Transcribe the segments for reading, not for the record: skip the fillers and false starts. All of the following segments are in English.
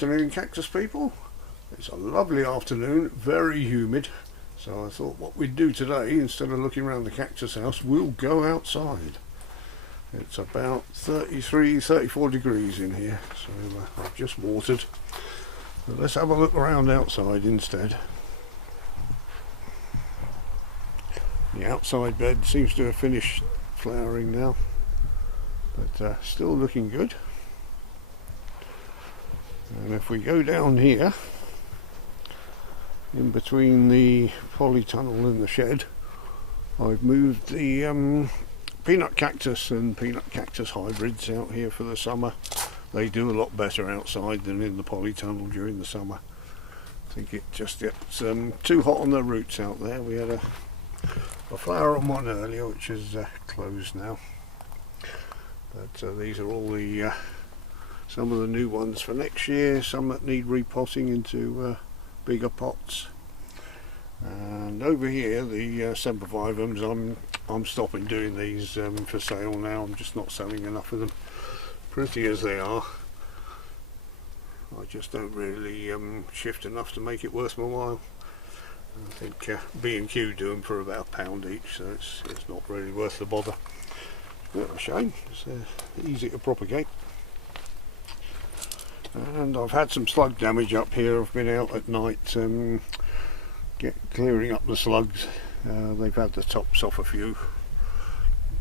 afternoon, cactus people. It's a lovely afternoon, very humid, so I thought what we'd do today, instead of looking around the cactus house, we'll go outside. It's about 34 degrees in here, so I've just watered. But let's have a look around outside instead. The outside bed seems to have finished flowering now, but still looking good. And if we go down here, in between the polytunnel and the shed, I've moved the peanut cactus and peanut cactus hybrids out here for the summer. They do a lot better outside than in the polytunnel during the summer. I think it just gets too hot on the roots out there. We had a flower on one earlier, which is closed now. But these are all the some of the new ones for next year, some that need repotting into bigger pots. And over here, the sempervivums, I'm stopping doing these for sale now. I'm just not selling enough of them. Pretty as they are, I just don't really shift enough to make it worth my while. I think B&Q do them for about £1 each, so it's not really worth the bother. It's a bit of a shame. It's easy to propagate. And I've had some slug damage up here. I've been out at night clearing up the slugs. They've had the tops off a few.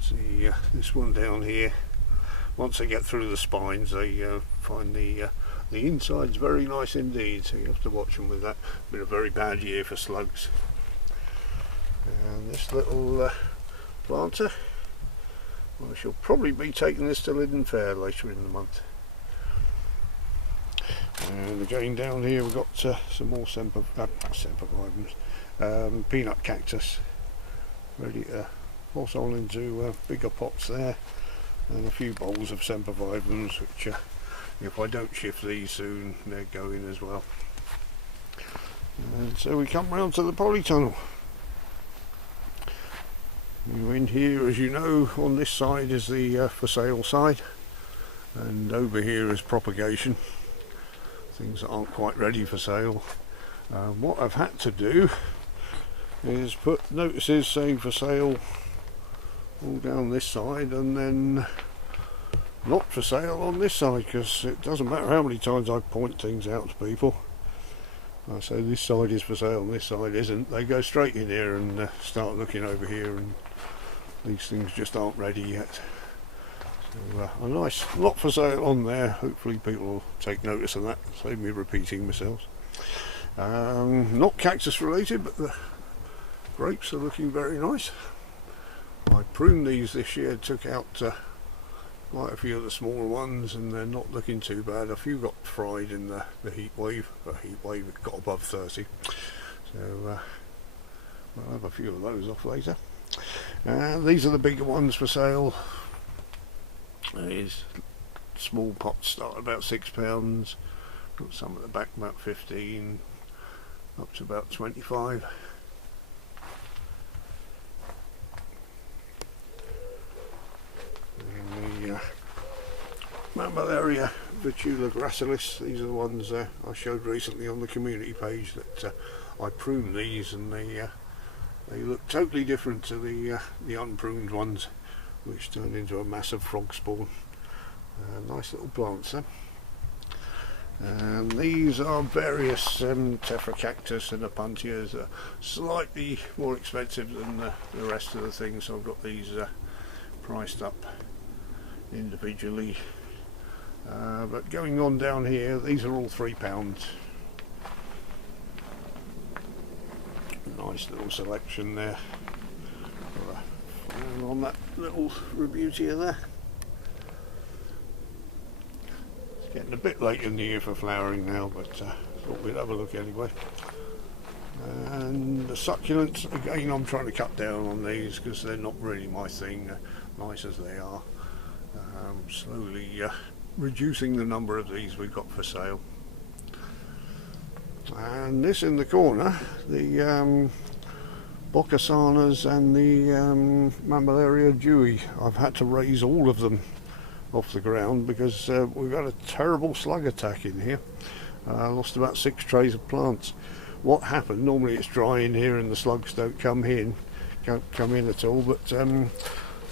See this one down here. Once they get through the spines, they find the inside's very nice indeed. So you have to watch them with that. Been a very bad year for slugs. And this little planter, I shall probably be taking this to Lyddon Fair later in the month. And again down here we've got some more sempervivums, peanut cactus, ready to toss on into bigger pots there, and a few bowls of sempervivums, which if I don't shift these soon, they're going as well. And so we come round to the polytunnel. In here, as you know, on this side is the for sale side, and over here is propagation. Things that aren't quite ready for sale. What I've had to do is put notices saying for sale all down this side, and then not for sale on this side, because it doesn't matter how many times I point things out to people. I say this side is for sale and this side isn't. They go straight in here and start looking over here, and these things just aren't ready yet. So, a nice lot for sale on there. Hopefully people will take notice of that, save me repeating myself. Not cactus related, but the grapes are looking very nice. I pruned these this year, took out quite a few of the smaller ones, and they're not looking too bad. A few got fried in the heat wave. It got above 30, so I'll have a few of those off later. These are the bigger ones for sale. These small pots start at about £6. Got some at the back about 15, up to about 25. And the Mammillaria Vitula gracilis, these are the ones I showed recently on the community page, that I pruned these, and they look totally different to the unpruned ones, which turned into a massive frog spawn. Nice little plants then. And these are various Tephra and Opuntias, slightly more expensive than the rest of the things, so I've got these priced up individually. But going on down here, these are all £3. Nice little selection there. On that little rebutia there. It's getting a bit late in the year for flowering now, but thought we'd have a look anyway. And the succulents, again, I'm trying to cut down on these because they're not really my thing, nice as they are. Slowly reducing the number of these we've got for sale. And this in the corner, the Boccasanas and the Mammillaria Dewey. I've had to raise all of them off the ground because we've had a terrible slug attack in here. lost about 6 trays of plants. What happened, normally it's dry in here and the slugs don't come in at all, but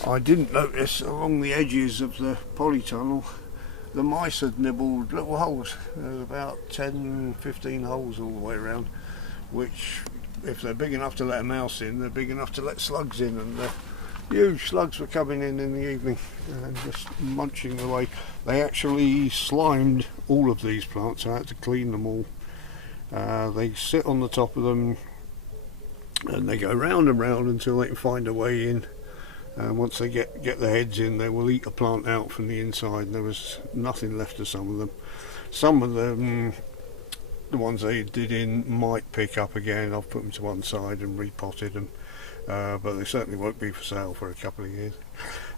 I didn't notice along the edges of the polytunnel the mice had nibbled little holes. There's about 10-15 holes all the way around, which if they're big enough to let a mouse in, they're big enough to let slugs in, and huge slugs were coming in the evening and just munching away. They actually slimed all of these plants, so I had to clean them all. They sit on the top of them and they go round and round until they can find a way in. Once they get their heads in, they will eat a plant out from the inside. There was nothing left of some of them. Some of them, the ones they did in, might pick up again. I've put them to one side and repotted them, but they certainly won't be for sale for a couple of years.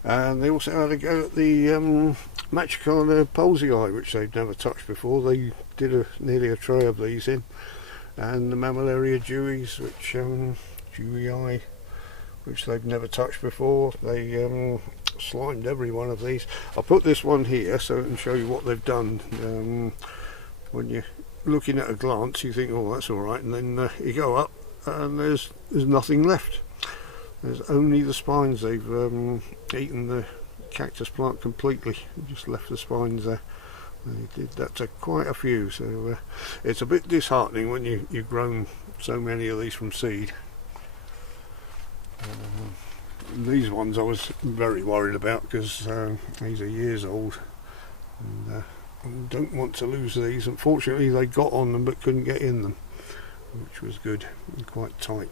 And they also had a go at the Machicana Polsii, which they'd never touched before. They did nearly a tray of these in, and the Mammillaria Deweys, which they've never touched before. They slimed every one of these. I'll put this one here so I can show you what they've done. When you're looking at a glance, you think, oh, that's all right, and then you go up and there's nothing left. There's only the spines. They've eaten the cactus plant completely, just left the spines there. They did that to quite a few, so it's a bit disheartening when you've grown so many of these from seed. These ones I was very worried about because these are years old, and I don't want to lose these. Unfortunately they got on them but couldn't get in them, which was good. Quite tight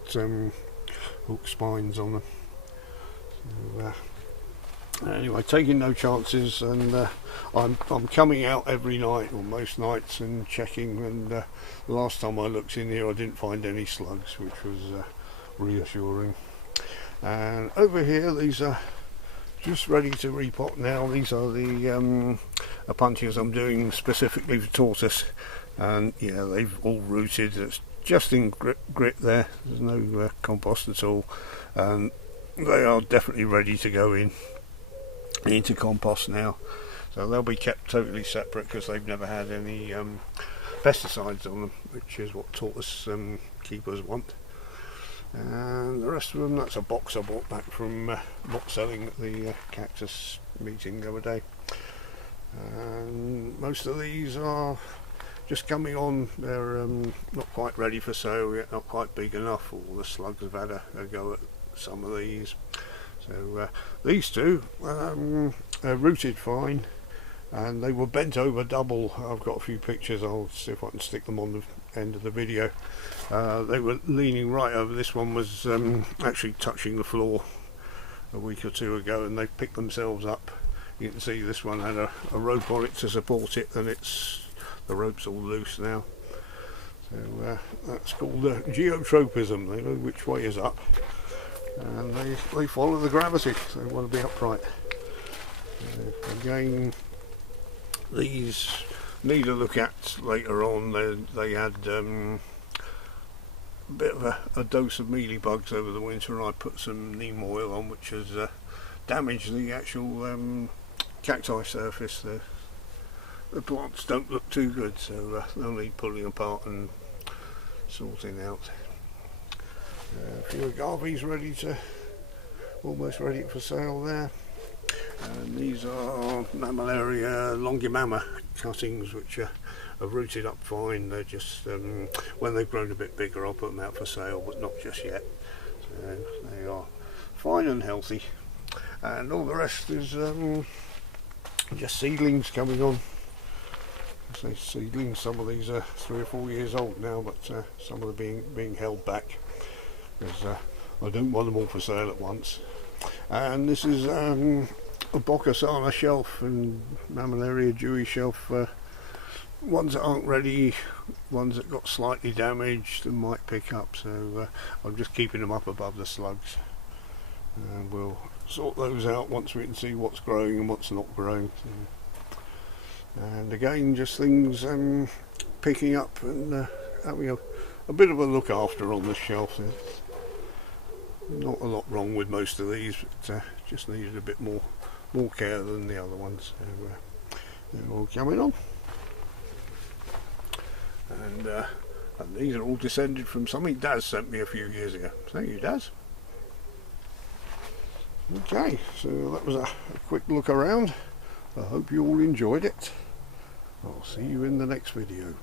hook spines on them. So, anyway, taking no chances, and I'm coming out every night or most nights and checking, and the last time I looked in here I didn't find any slugs, which was reassuring. And over here, these are just ready to repot now. These are the Apuntias I'm doing specifically for tortoise, and yeah, they've all rooted. It's just in grit there. There's no compost at all, and they are definitely ready to go into compost now. So they'll be kept totally separate because they've never had any pesticides on them, which is what tortoise keepers want. And the rest of them, that's a box I bought back from box selling at the cactus meeting the other day. And most of these are just coming on. They're not quite ready for sale yet, not quite big enough. All the slugs have had a go at some of these. So these two are rooted fine, and they were bent over double. I've got a few pictures, I'll see if I can stick them on the end of the video. They were leaning right over. This one was actually touching the floor a week or two ago, and they've picked themselves up. You can see this one had a rope on it to support it, and the rope's all loose now. So that's called geotropism. They know which way is up, and they follow the gravity, so they want to be upright. Again, these need a look at later on. They had a bit of a dose of mealybugs over the winter, and I put some neem oil on, which has damaged the actual cacti surface. The plants don't look too good, so they'll need pulling apart and sorting out. A few agaves almost ready for sale there. And these are Mammillaria longimama cuttings, which have rooted up fine. They're just when they've grown a bit bigger, I'll put them out for sale, but not just yet. So they are fine and healthy, and all the rest is just seedlings coming on. I say seedlings, some of these are 3 or 4 years old now, but some of them being held back because I don't want them all for sale at once. And this is a Boccasana shelf and Mammillaria Dewey shelf. Ones that aren't ready, ones that got slightly damaged and might pick up, so I'm just keeping them up above the slugs, and we'll sort those out once we can see what's growing and what's not growing. And again, just things picking up and having a bit of a look after on this shelf. There's not a lot wrong with most of these, but just needed a bit more care than the other ones. So they're all coming on. and these are all descended from something Daz sent me a few years ago. Thank you, Daz. Okay, so that was a quick look around. I hope you all enjoyed it. I'll see you in the next video.